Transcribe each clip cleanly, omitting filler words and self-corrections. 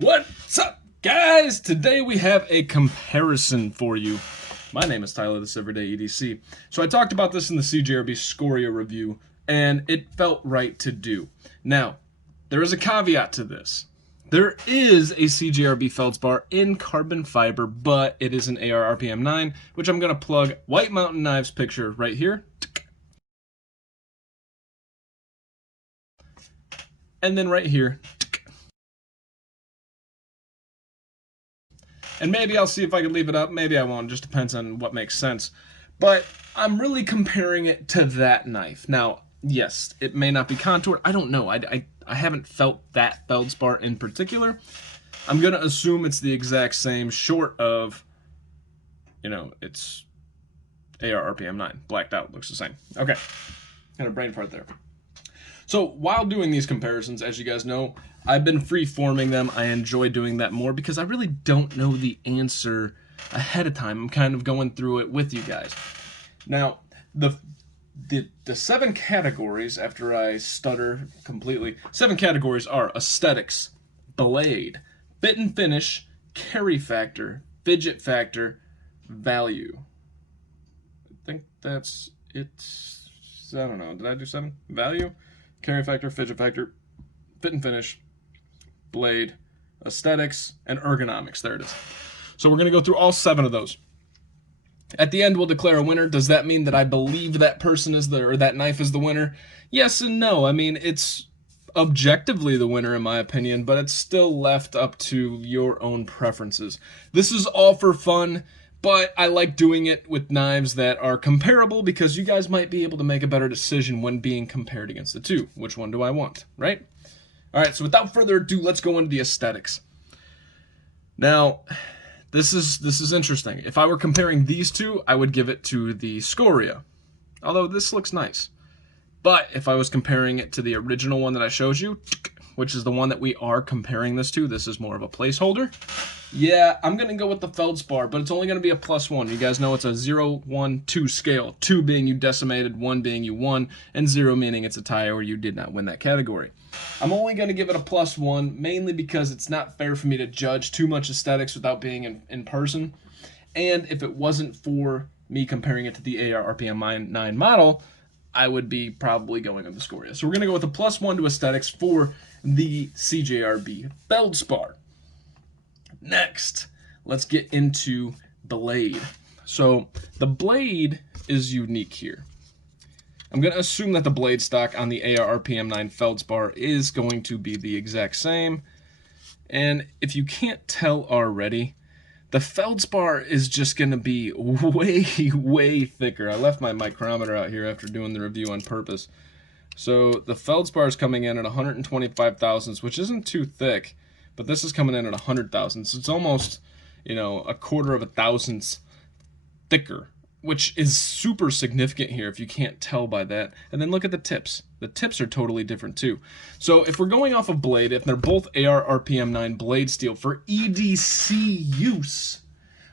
What's up, guys? Today we have a comparison for you. My name is Tyler, this Everyday EDC. So I talked about this in the CJRB Scoria review, and it felt right to do. Now, there is a caveat to this. There is a CJRB Feldspar in carbon fiber, but it is an AR RPM 9, which I'm going to plug White Mountain Knives picture right here. And then right here. And maybe I'll see if I can leave it up, maybe I won't, just depends on what makes sense. But I'm really comparing it to that knife. Now, yes, it may not be contoured, I don't know, I haven't felt that Feldspar in particular. I'm gonna assume it's the exact same, short of, it's AR RPM 9, blacked out, looks the same. Okay, kind of brain fart there. So while doing these comparisons, as you guys know, I've been free-forming them. I enjoy doing that more because I really don't know the answer ahead of time. I'm kind of going through it with you guys. Now, the 7 categories, after I stutter completely, 7 categories are aesthetics, blade, fit and finish, carry factor, fidget factor, value. I think that's it. I don't know. Did I do 7? Value, carry factor, fidget factor, fit and finish, blade, aesthetics, and ergonomics. There it is. So we're going to go through all 7 of those. At the end, we'll declare a winner. Does that mean that I believe that person is or that knife is the winner? Yes and no. I mean, it's objectively the winner in my opinion, but it's still left up to your own preferences. This is all for fun, but I like doing it with knives that are comparable because you guys might be able to make a better decision when being compared against the two. Which one do I want, right? All right, so without further ado, let's go into the aesthetics. Now, this is interesting. If I were comparing these two, I would give it to the Scoria, although this looks nice. But if I was comparing it to the original one that I showed you, which is the one that we are comparing this to, this is more of a placeholder. Yeah, I'm going to go with the Feldspar, but it's only going to be a +1. You guys know it's a 0, 1, 2 scale. 2 being you decimated, 1 being you won, and 0 meaning it's a tie or you did not win that category. I'm only going to give it a +1, mainly because it's not fair for me to judge too much aesthetics without being in person. And if it wasn't for me comparing it to the AR RPM 9 model, I would be probably going with the Scoria. So we're going to go with a +1 to aesthetics for the CJRB Feldspar. Next, let's get into blade. So the blade is unique here. I'm going to assume that the blade stock on the AR RPM 9 Feldspar is going to be the exact same. And if you can't tell already, the Feldspar is just going to be way, way thicker. I left my micrometer out here after doing the review on purpose. So the Feldspar is coming in at 125 thousandths, which isn't too thick, but this is coming in at 100 thousandths. It's almost, a quarter of a thousandths thicker, which is super significant here if you can't tell by that. And then look at the tips. The tips are totally different too. So if we're going off of blade, if they're both AR RPM 9 blade steel for EDC use,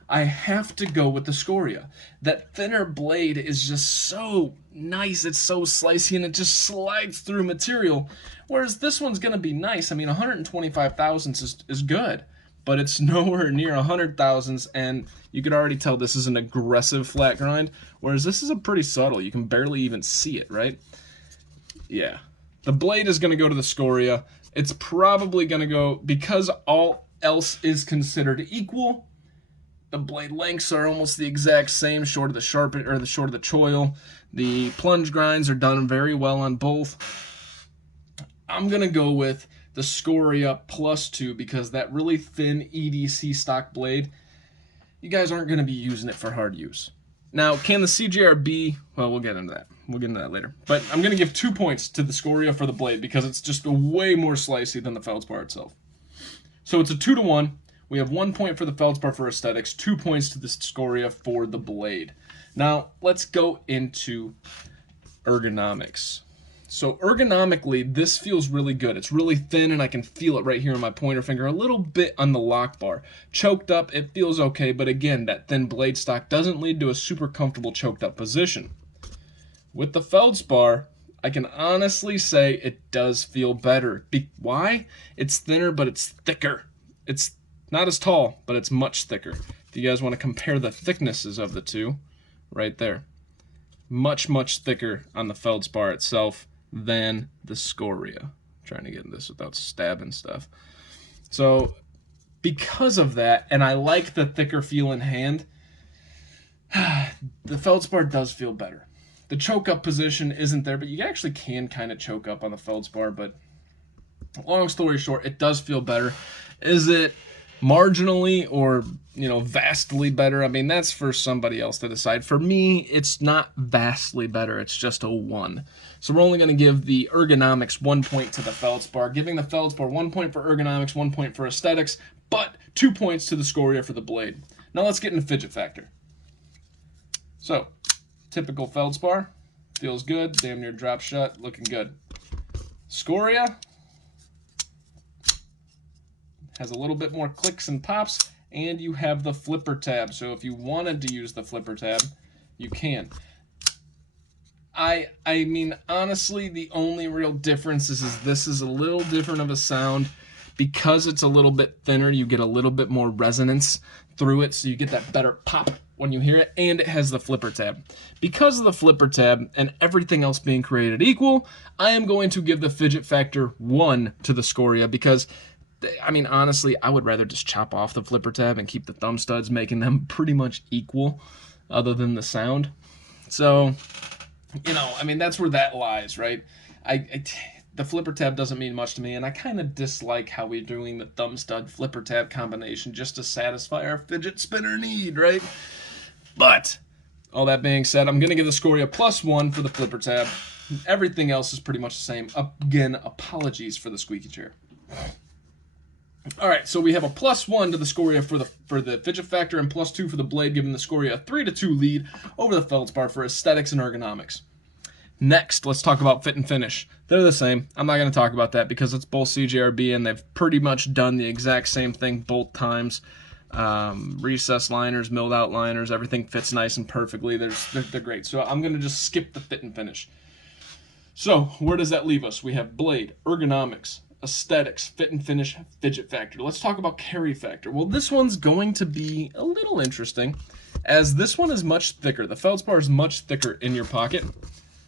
I have to go with the Scoria. That thinner blade is just so nice, it's so slicey, and it just slides through material. Whereas this one's gonna be nice. I mean, 125 thousandths is good, but it's nowhere near 100 thousandths, and you can already tell this is an aggressive flat grind, whereas this is a pretty subtle. You can barely even see it, right? Yeah. The blade is gonna go to the Scoria. It's probably gonna go, because all else is considered equal, the blade lengths are almost the exact same, short of the sharpen or the short of the choil. The plunge grinds are done very well on both. I'm gonna go with the Scoria +2 because that really thin EDC stock blade, you guys aren't gonna be using it for hard use. Now, can the CJRB? Well, we'll get into that. We'll get into that later. But I'm gonna give 2 points to the Scoria for the blade because it's just way more slicey than the Feldspar itself. So it's a 2-to-1. We have 1 point for the Feldspar for aesthetics, 2 points to the Scoria for the blade. Now, let's go into ergonomics. So ergonomically, this feels really good. It's really thin, and I can feel it right here on my pointer finger, a little bit on the lock bar. Choked up, it feels okay, but again, that thin blade stock doesn't lead to a super comfortable choked up position. With the Feldspar, I can honestly say it does feel better. Why? It's thinner, but it's thicker. it's not as tall, but it's much thicker. If you guys want to compare the thicknesses of the two, right there. Much, much thicker on the Feldspar itself than the Scoria. I'm trying to get this without stabbing stuff. So because of that, and I like the thicker feel in hand, the Feldspar does feel better. The choke up position isn't there, but you actually can kind of choke up on the Feldspar, but long story short, it does feel better. Is it marginally or, vastly better? I mean, that's for somebody else to decide. For me, it's not vastly better. It's just a 1. So we're only going to give the ergonomics 1 point to the Feldspar, giving the Feldspar 1 point for ergonomics, 1 point for aesthetics, but 2 points to the Scoria for the blade. Now let's get into fidget factor. So, typical Feldspar, feels good, damn near drop shut, looking good. Scoria has a little bit more clicks and pops, and you have the flipper tab. So if you wanted to use the flipper tab, you can. I mean, honestly, the only real difference is this is a little different of a sound. Because it's a little bit thinner, you get a little bit more resonance through it, so you get that better pop when you hear it, and it has the flipper tab. Because of the flipper tab and everything else being created equal, I am going to give the fidget factor 1 to the Scoria because, I mean, honestly, I would rather just chop off the flipper tab and keep the thumb studs, making them pretty much equal other than the sound. So, I mean, that's where that lies, right? The flipper tab doesn't mean much to me, and I kind of dislike how we're doing the thumb stud flipper tab combination just to satisfy our fidget spinner need, right? But all that being said, I'm going to give the Scoria +1 for the flipper tab. Everything else is pretty much the same. Again, apologies for the squeaky chair. All right, so we have a +1 to the Scoria for the fidget factor and +2 for the blade, giving the Scoria a 3-2 lead over the Feldspar for aesthetics and ergonomics. Next, let's talk about fit and finish. They're the same. I'm not going to talk about that because it's both CJRB and they've pretty much done the exact same thing both times. Recessed liners, milled out liners, everything fits nice and perfectly. They're great. So I'm going to just skip the fit and finish. So where does that leave us? We have blade, ergonomics, aesthetics, fit and finish, fidget factor. Let's talk about carry factor. Well, this one's going to be a little interesting as this one is much thicker. The Feldspar is much thicker in your pocket.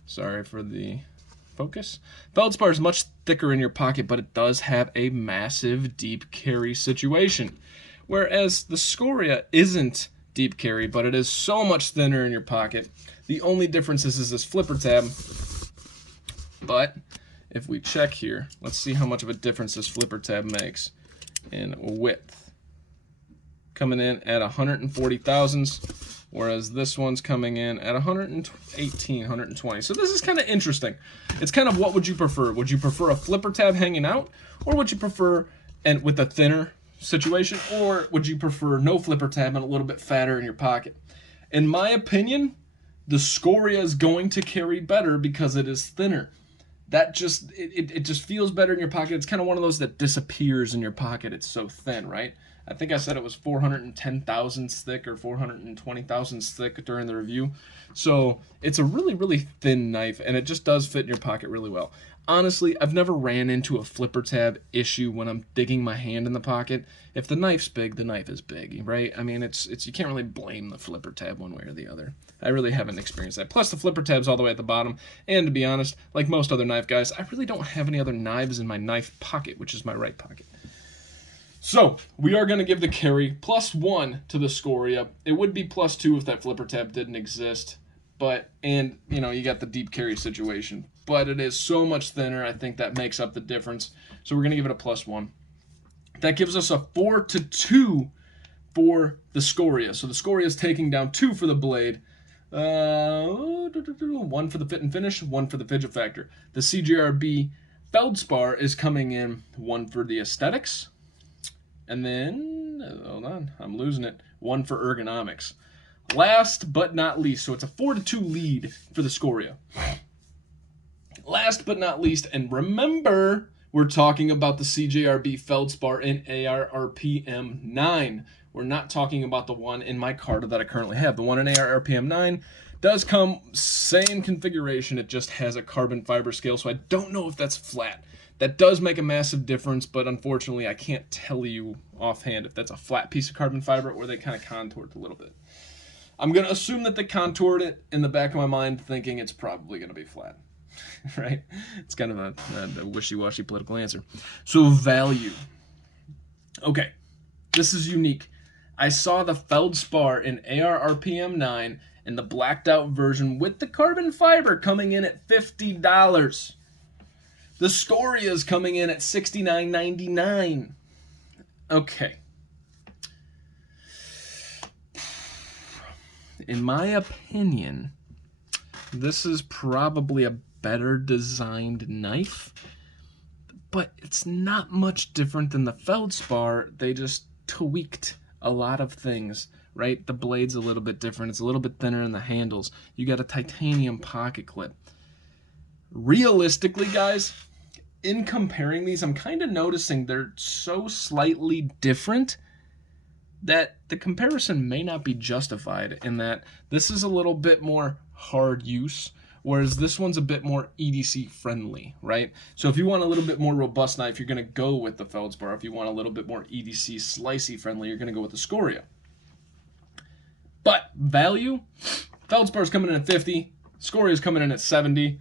Sorry for the focus. Feldspar is much thicker in your pocket, but it does have a massive deep carry situation. Whereas the Scoria isn't deep carry, but it is so much thinner in your pocket. The only difference is this flipper tab. But if we check here, let's see how much of a difference this flipper tab makes in width. Coming in at 140 thousandths, whereas this one's coming in at 118, 120. So this is kind of interesting. It's kind of what would you prefer? Would you prefer a flipper tab hanging out, or would you prefer and with a thinner situation, or would you prefer no flipper tab and a little bit fatter in your pocket? In my opinion, the Scoria is going to carry better because it is thinner. That just it just feels better in your pocket. It's kind of one of those that disappears in your pocket. It's so thin, right? I think I said it was 410 thousandths thick or 420 thousandths thick during the review. So it's a really, really thin knife, and it just does fit in your pocket really well. Honestly, I've never ran into a flipper tab issue when I'm digging my hand in the pocket. If the knife's big, the knife is big, right? I mean, it's you can't really blame the flipper tab one way or the other. I really haven't experienced that. Plus, the flipper tab's all the way at the bottom. And to be honest, like most other knife guys, I really don't have any other knives in my knife pocket, which is my right pocket. So, we are going to give the carry +1 to the Scoria. It would be +2 if that flipper tab didn't exist. And you got the deep carry situation. But it is so much thinner, I think that makes up the difference. So we're going to give it a +1. That gives us a 4-2 for the Scoria. So the Scoria is taking down 2 for the blade. 1 for the fit and finish, 1 for the fidget factor. The CJRB Feldspar is coming in 1 for the aesthetics. And then, hold on, I'm losing it, 1 for ergonomics. Last but not least, so it's a 4-2 lead for the Scoria. Last but not least, and remember, we're talking about the CJRB Feldspar in ARRPM 9. We're not talking about the one in my Carta that I currently have. The one in ARRPM 9 does come same configuration. It just has a carbon fiber scale, so I don't know if that's flat. That does make a massive difference, but unfortunately I can't tell you offhand if that's a flat piece of carbon fiber or they kind of contoured a little bit. I'm going to assume that they contoured it in the back of my mind, thinking it's probably going to be flat. Right? It's kind of a wishy-washy political answer. So value. Okay, this is unique. I saw the Feldspar in AR-RPM 9 in the blacked out version with the carbon fiber coming in at $50. The Scoria is coming in at $69.99. Okay. In my opinion, this is probably a better designed knife, but it's not much different than the Feldspar. They just tweaked a lot of things, right? The blade's a little bit different. It's a little bit thinner in the handles. You got a titanium pocket clip. Realistically, guys, in comparing these, I'm kind of noticing they're so slightly different that the comparison may not be justified, in that this is a little bit more hard use, whereas this one's a bit more EDC friendly, right? So if you want a little bit more robust knife, you're going to go with the Feldspar. If you want a little bit more EDC slicey friendly, you're going to go with the Scoria. But value, Feldspar's coming in at 50, Scoria's coming in at 70.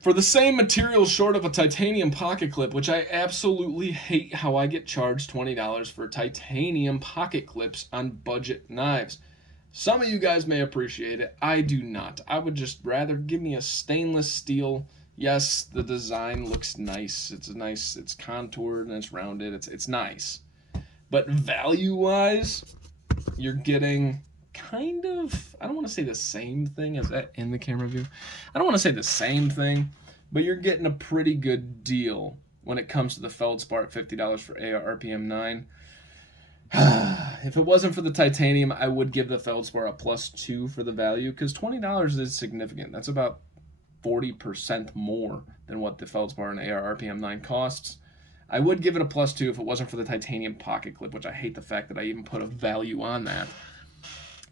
For the same material short of a titanium pocket clip, which I absolutely hate how I get charged $20 for titanium pocket clips on budget knives. Some of you guys may appreciate it. I do not. I would just rather give me a stainless steel. Yes, the design looks nice. It's nice. It's contoured and it's rounded. It's nice. But value-wise, you're getting kind of, I don't want to say the same thing as that in the camera view. I don't want to say the same thing, but you're getting a pretty good deal when it comes to the Feldspar at $50 for AR-RPM 9. If it wasn't for the titanium, I would give the Feldspar a +2 for the value, because $20 is significant. That's about 40% more than what the Feldspar and AR-RPM 9 costs. I would give it a +2 if it wasn't for the titanium pocket clip, which I hate the fact that I even put a value on that.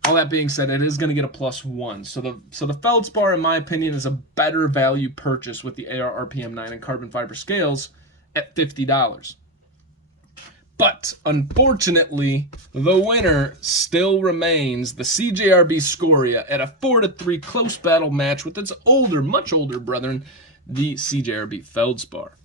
All that being said, it is going to get a +1. So the Feldspar, in my opinion, is a better value purchase with the AR-RPM 9 and carbon fiber scales at $50. But unfortunately, the winner still remains the CJRB Scoria at a 4-3 close battle match with its older, much older brethren, the CJRB Feldspar.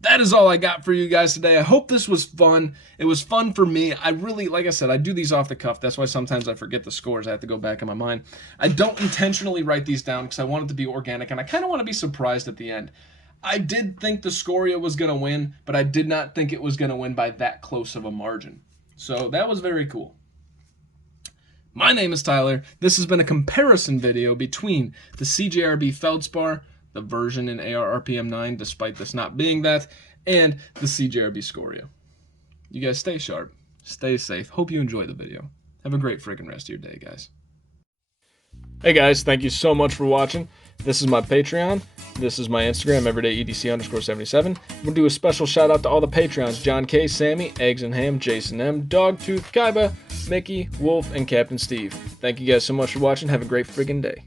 That is all I got for you guys today. I hope this was fun. It was fun for me. I really, like I said, I do these off the cuff. That's why sometimes I forget the scores. I have to go back in my mind. I don't intentionally write these down because I want it to be organic, and I kind of want to be surprised at the end. I did think the Scoria was going to win, but I did not think it was going to win by that close of a margin. So that was very cool. My name is Tyler. This has been a comparison video between the CJRB Feldspar, the version in AR-RPM 9, despite this not being that, and the CJRB Scoria. You guys stay sharp, stay safe. Hope you enjoy the video. Have a great freaking rest of your day, guys. Hey guys, thank you so much for watching. This is my Patreon. This is my Instagram, everydayedc_77. I'm going to do a special shout out to all the Patreons: John K, Sammy, Eggs and Ham, Jason M, Dogtooth, Kaiba, Mickey, Wolf, and Captain Steve. Thank you guys so much for watching. Have a great friggin' day.